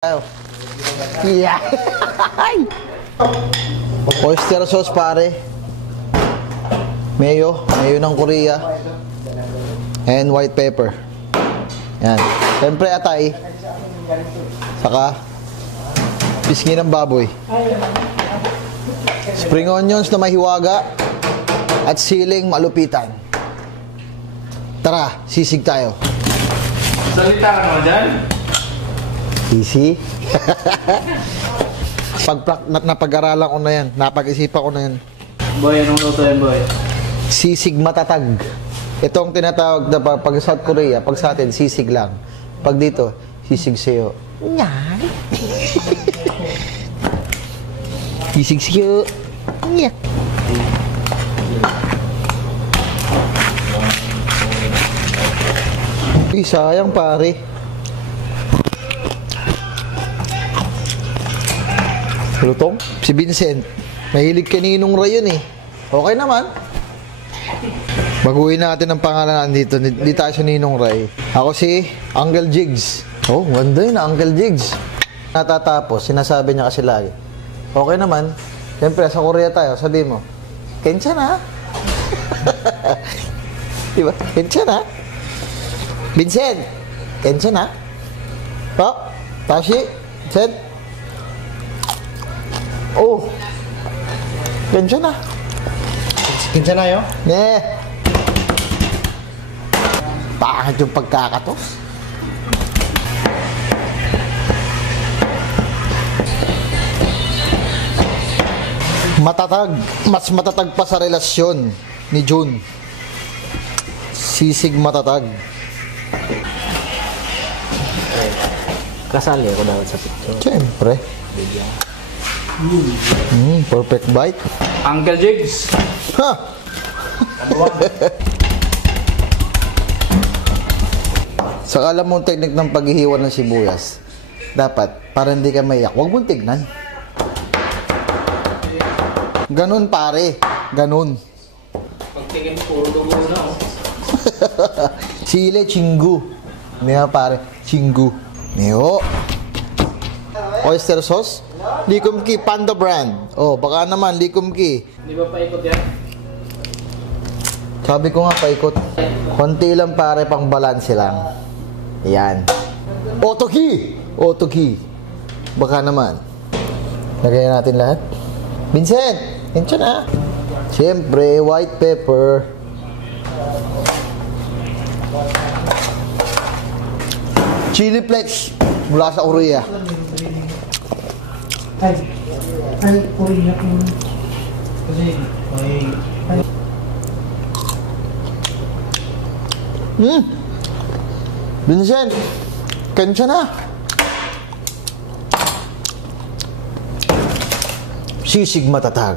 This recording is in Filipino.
Yeah. Oyster sauce pare. Mayo ng Korea. And white pepper. Yan. Siyempre atay. Saka pisngi ng baboy. Spring onions na mahiwaga. At siling malupitan. Tara, sisig tayo. Salita ka naman dyan? Easy. Napag-aralan ko na yan. Napag-isipan ko na yan. Boy, anong luto yan, boy? Sisig matatag. Itong tinatawag na pag South Korea, pag sa atin, sisig lang. Pag dito, sisig sayo. Nyan. Sisig sayo. Nyan. Uy, sayang pare. Lutong? Si Vincent. Mahilig kay Ninong Ray yun eh. Okay naman. Baguhin natin ang pangalan dito. Hindi tayo sa Ninong Ray. Ako si Uncle Jigs. Oh, ganda yun, Uncle Jigs. Natatapos, sinasabi niya kasi lagi. Okay naman. Siyempre, sa Korea tayo. Sabi mo, Kensya na. Diba? Kensya na. Vincent, Kensya na. Oh, Tashi, Vincent. Oh, Kensya na. Kensya na yun? Yeah. Pangit yung pagkakatos. Matatag. Mas matatag pa sa relasyon ni June. Sisig matatag. Kasali ako dapat sa picture. Siyempre. Perfect bite. Uncle Jigs. Ha! Sa alam mong technique ng paghihiwa ng sibuyas, dapat, para hindi ka maiyak, huwag mong tignan. Ganun pare. Ganun. Pagtingin puro dugo na, oh. Chile, chingu. Hindi nga pare. Chingu. Neo. Oyster sauce. Likum Ki, Panda brand. Oh, baka naman, Likum Ki. Di ba paikot yan? Sabi ko nga, paikot. Konti lang pare, pang balanse lang. Ayan. Otoki! Otoki. Baka naman. Lagayan natin lahat. Vincent! Kensya na. Siyempre, white pepper. Chili flakes. Mula sa Korea. Ay, Korea po. Kasi, Vincent, kensya na. Sisig matatag.